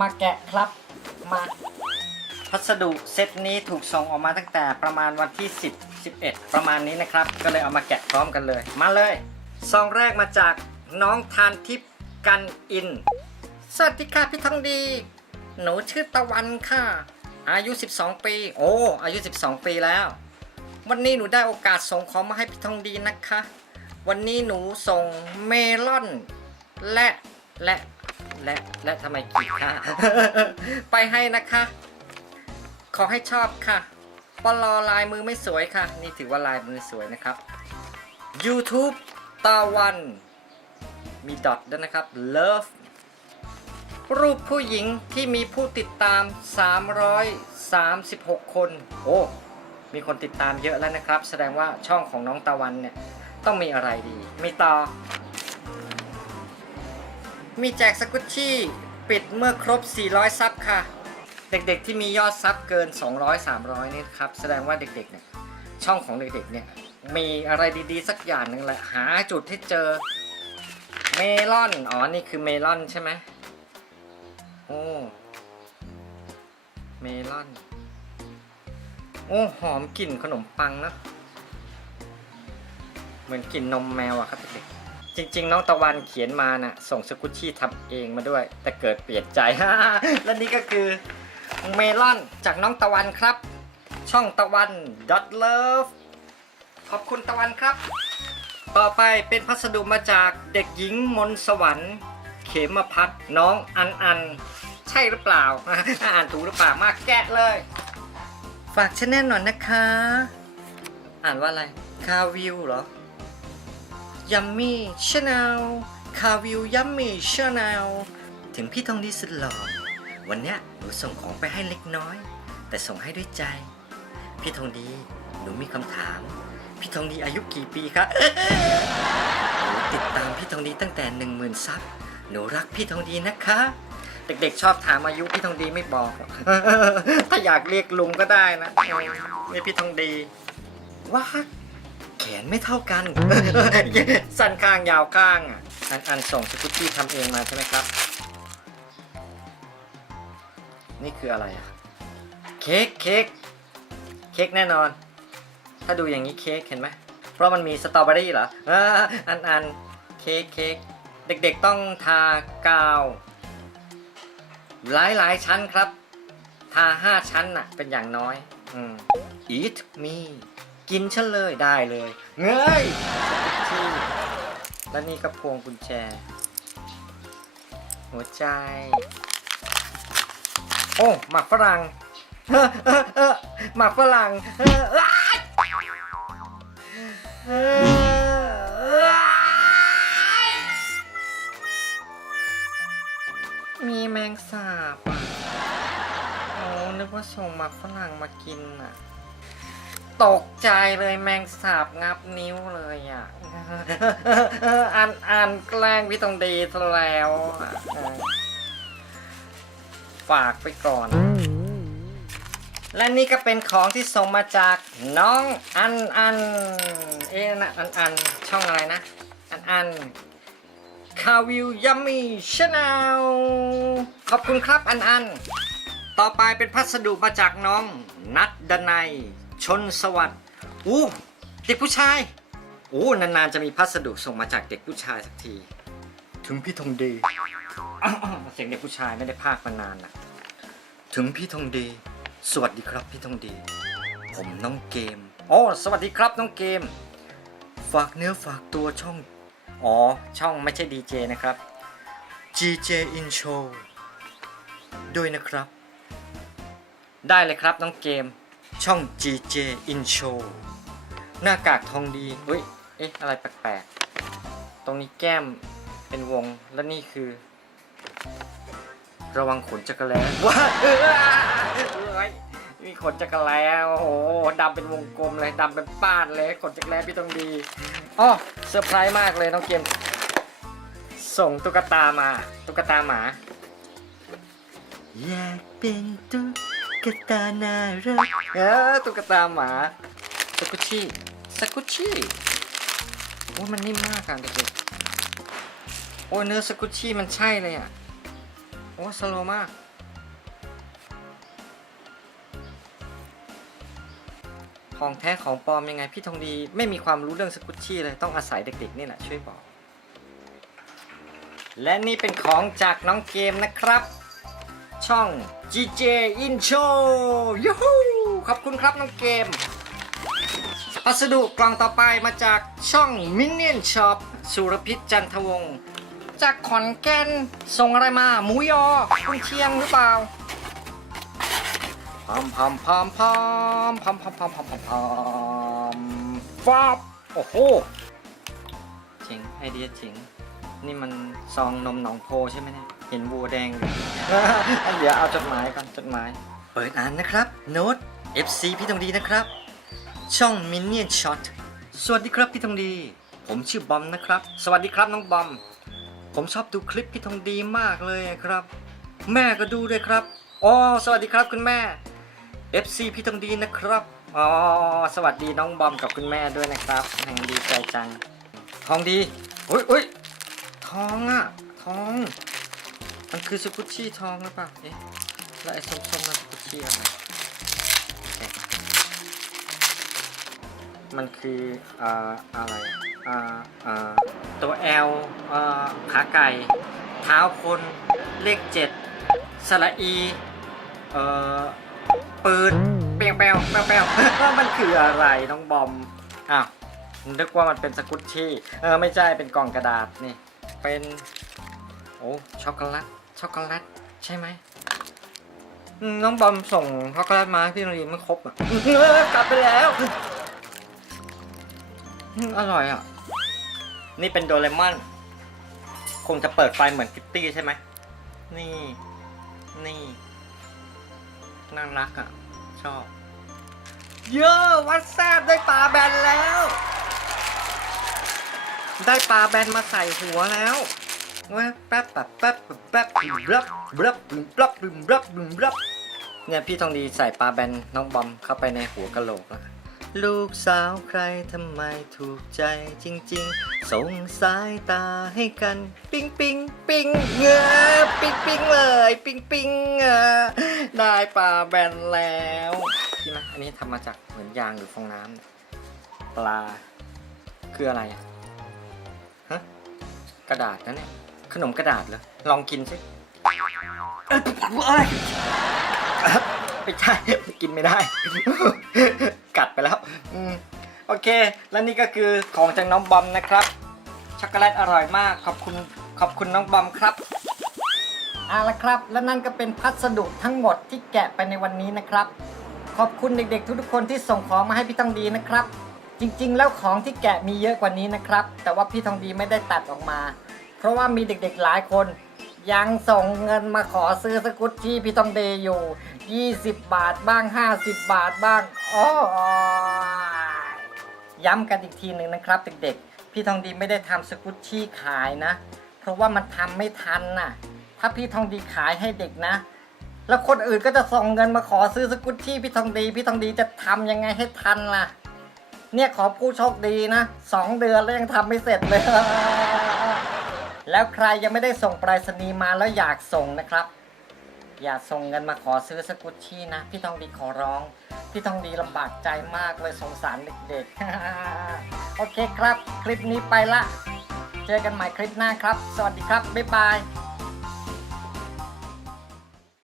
มาแกะครับมาพัสดุเซตนี้ถูกส่งออกมาตั้งแต่ประมาณวันที่ 10 11 ประมาณนี้นะครับ ก็เลยเอามาแกะพร้อมกันเลย มาเลยซองแรกมาจากน้องทานทิพย์กันอิน สวัสดีค่ะพี่ทองดี หนูชื่อตะวันค่ะ อายุ 12 ปี โอ้ อายุ 12 ปีแล้ว วันนี้หนูได้โอกาสส่งของมาให้พี่ทองดีนะคะ วันนี้หนูส่งเมลอน และและ และและทำไมกีดค่ะ ไปให้นะคะ ขอให้ชอบค่ะปลอลายมือไม่สวยค่ะ นี่ถือว่าลายมือสวยนะครับ YouTube ตาวัน มีดอทด้วยนะครับ Love รูปผู้หญิงที่มีผู้ติดตาม 336 คน โอ้ มีคนติดตามเยอะแล้วนะครับ แสดงว่าช่องของน้องตะวันเนี่ย ต้องมีอะไรดี มีต่อ มีแจกสกุชชี่ปิดเมื่อครบ 400 ซับค่ะ เด็กๆที่มียอดซับเกิน 200 300 นี่ครับ แสดงว่าเด็กๆเนี่ยช่องของเด็กๆเนี่ยมีอะไรดีๆ สักอย่างหนึ่งแหละ หาจุดที่เจอเมลอน อ๋อ นี่คือเมลอนใช่ไหมโอ้เมลอน โอ้หอมกลิ่นขนมปังนะเหมือนกลิ่นนมแมวอะครับเด็กๆ จริง ๆ น้องตะวันเขียนมาน่ะ ส่งสกุชชี่ทำเองมาด้วย แต่เกิดเปลี่ยนใจ และนี่ก็คือเมลอนจากน้องตะวันครับ ช่องตะวัน love ขอบคุณตะวันครับ ต่อไปเป็นพัสดุมาจากเด็กหญิงมนสวรรค์ เขมพัฒน์น้องอันอัน ใช่หรือเปล่า อ่านถูกหรือเปล่า มากแกะเลย ฝากชแนลหน่อยนะคะ อ่านว่าอะไร คาวิวเหรอ ยัมมี่ชาแนลคาวิวยัมมี่ชาแนลถึงพี่ทองดีสุดหล่อวันเนี้ยหนูส่งของไปให้เล็กน้อย แต่ส่งให้ด้วยใจ พี่ทองดีหนูมีคำถาม พี่ทองดีอายุกี่ปีคะหนูติดตามพี่ทองดีตั้งแต่หนึ่งหมื่นซับหนูรักพี่ทองดีนะคะ เด็กๆชอบถามอายุพี่ทองดีไม่บอก ถ้าอยากเรียกลุงก็ได้นะนี่พี่ทองดีว้า แขนไม่เท่ากัน สั้นข้างยาวข้างอะอันอันส่งสกุตตี้ทำเองมาใช่ไหมครับ นี่คืออะไรอะ เค้กเค้กเค้กแน่นอน ถ้าดูอย่างนี้เค้กเห็นไหม เพราะมันมีสตรอเบอรี่เหรออ่าอันอันเค้กเค้กเด็กๆต้องทากาวหลายหลายๆชั้นครับ ทาห้าชั้นน่ะ เป็นอย่างน้อย อืม eat me กินฉันเลยได้เลย เงยที่และนี่ก็พวงกุญแจ หัวใจ โอ้หมักฝรั่งเฮ้อเฮ้อเฮ้อหมักฝรั่งเฮ้ออ้ายเฮ้ออ้ายมีแมงสาบอะโอ้นึกว่าส่งหมักฝรั่งมากินอะ ตกใจเลยแมงสาบงับนิ้วเลยอะอ่านอ่านแกล้งพี่ตรงดีซะแล้วฝากไปก่อน และนี่ก็เป็นของที่ส่งมาจากน้องอันอัน เอ๊ะนะอันอันช่องอะไรนะ อันอันคาวิวยัมมี่ชาแนลขอบคุณครับอันอัน ต่อไปเป็นพัสดุมาจากน้องนัดดนัย ชนสวัสดิ์อู้เด็กผู้ชายอู้นานๆจะมีพัสดุส่งมาจากเด็กผู้ชายสักที ถึงพี่ธงดีเสียงเด็กผู้ชายไม่ได้พากมานานนะถึงพี่ธงดี สวัสดีครับพี่ธงดี ผมน้องเกมอ๋อสวัสดีครับน้องเกม ฝากเนื้อฝากตัวช่อง อ๋อ ช่องไม่ใช่ดีเจนะครับ GJ In Show ด้วยนะครับ ได้เลยครับน้องเกม ช่อง GJ In Show หน้ากากทองดีเฮ้ย เอ๊ะ อะไรแปลกๆ ตรงนี้แก้มเป็นวง และนี่คือ ระวังขนจักรแล้ว้าเอ้ยมีขนจักรแล้โอ้โหดำเป็นวงกลมเลยดำเป็นป้านเลย ขนจักรแล้พี่ต้องดีอ๋อเซอร์ไพรส์มากเลยน้องเกม ส่งตุ๊กตามา ตุ๊กตาหมาอยากเป็นตุ๊ก กตาน่ารักเออตุ๊กตาหมาสกุชี่สกุชี่โอ้มันนิ่มมากอะเด็กๆโอ้เนื้อสกุชี่มันใช่เลยอะโอ้สโลมากของแท้ของปลอมยังไงพี่ทองดีไม่มีความรู้เรื่องสกุชชี่เลยต้องอาศัยเด็กๆนี่แหละช่วยบอก และนี่เป็นของจากน้องเกมนะครับ ช่อง GJ Intro ยูฮูขอบคุณครับน้องเกม พัสดุกล่องต่อไปมาจากช่อง Minion Shop สุรพิษจันทวงศ์จากขอนแก่นส่งอะไรมา หมูยอคุณเชียงหรือเปล่าพามพามพามพามพามพามพามพามพามพามฟาบโอ้โหเจ๋งไอเดียเจ๋ง นี่มันซองนมหนองโพใช่ไหมเนี่ย เห็นบัวแดงอยู่ เดี๋ยวเอาจดหมายก่อนจดหมาย เปิดอ่านนะครับ โน้ต FC พี่ตรงดีนะครับ ช่อง Minion Shot สวัสดีครับพี่ทองดี ผมชื่อบอมนะครับ สวัสดีครับน้องบอม ผมชอบดูคลิปพี่ทองดีมากเลยครับ แม่ก็ดูด้วยครับอ๋อสวัสดีครับคุณแม่ FC พี่ทองดีนะครับอ๋อสวัสดีน้องบอมกับคุณแม่ด้วยนะครับแห่งดีใจจังทองดีอุ้ยอุ้ย ทองอะทอง มันคือสกุชชี่ทองหรือเปล่าเอ๊ะแล้วไอ้ส้มๆมันสกุชชี่อะไรมันคืออ่าอะไรอ่าอ่าตัว L อ่าขาไก่ เท้าคนเลขเจ็ดสระอีเอ่อปืนเปียงแปวแปวแปวว่ามันคืออะไรน้องบอมอ้าวนึกว่ามันเป็นสกุชชี่เออไม่ใช่เป็นกล่องกระดาษนี่ เป็น โอ้ช็อกโกแลตช็อกโกแลตใช่ไหมอืมน้องบอมส่งช็อกโกแลตมาให้พี่โรงเรียนไม่ครบอะกลับไปแล้วอืมอร่อยอะ นี่เป็นโดเรมอนคงจะเปิดไฟเหมือนคิตตี้ใช่ไหม นี่ นี่น่ารักอะ ชอบ เยอะวัดแซบได้ปลาแบนแล้ว ได้ปลาแบนมาใส่หัวแล้วว่าแป๊บแป๊บแป๊บแป๊บบึ้มรับบึ้มรับบึ้มรับบึ้มรับบึ้มรับเนี่ยพี่ทองดีใส่ปลาแบนน้องบอมเข้าไปในหัวกะโหลกแล้วลูกสาวใครทำไมถูกใจจริง ๆ ส่งสายตาให้กัน ปิ๊งปิ๊งปิ๊งเงอปิ๊งปิ๊งเลย ปิ๊งปิ๊งเงอได้ปลาแบนแล้วพี่ไหมอันนี้ทำมาจากเหมือนยางหรือฟองน้ำปลาคืออะไรอะฮะ กระดาษนะเนี่ย ขนมกระดาษเหรอ ลองกินสิเอ้ยเอ้ยไม่ใช่ กินไม่ได้ กัดไปแล้วอืมโอเค และนี่ก็คือของจากน้องบอมนะครับ ช็อกโกแลตอร่อยมาก ขอบคุณ ขอบคุณน้องบอมครับเอาละครับ และนั่นก็เป็นพัสดุทั้งหมดที่แกะไปในวันนี้นะครับ ขอบคุณเด็กๆทุกๆคนที่ส่งของมาให้พี่ทองดีนะครับ จริงๆ แล้วของที่แกะมีเยอะกว่านี้นะครับ แต่ว่าพี่ทองดีไม่ได้ตัดออกมา เพราะว่ามีเด็กๆหลายคน ยังส่งเงินมาขอซื้อสกุตชี่พี่ทองเดย์อยู่ 20 บาทบ้าง 50 บาทบ้างอ้อย้ำกันอีกทีหนึ่งนะครับ เด็กๆ พี่ทองดีไม่ได้ทำสกุตชี่ขายนะ เพราะว่ามันทำไม่ทันน่ะ ถ้าพี่ทองดีขายให้เด็กนะ แล้วคนอื่นก็จะส่งเงินมาขอซื้อสกุตชี่พี่ทองดี พี่ทองดีจะทำยังไงให้ทันล่ะ เนี่ยขอผู้โชคดีนะสองเดือนแล้วยังทำไม่เสร็จเลย แล้วใครยังไม่ได้ส่งไปรษณีย์มาแล้วอยากส่งนะครับ อย่าส่งเงินมาขอซื้อสกุตชี่นะ พี่ทองดีขอร้อง พี่ทองดีลำบากใจมากเลยสงสารเด็กๆ โอเคครับ คลิปนี้ไปละ เจอกันใหม่คลิปหน้าครับ สวัสดีครับ บ๊ายบาย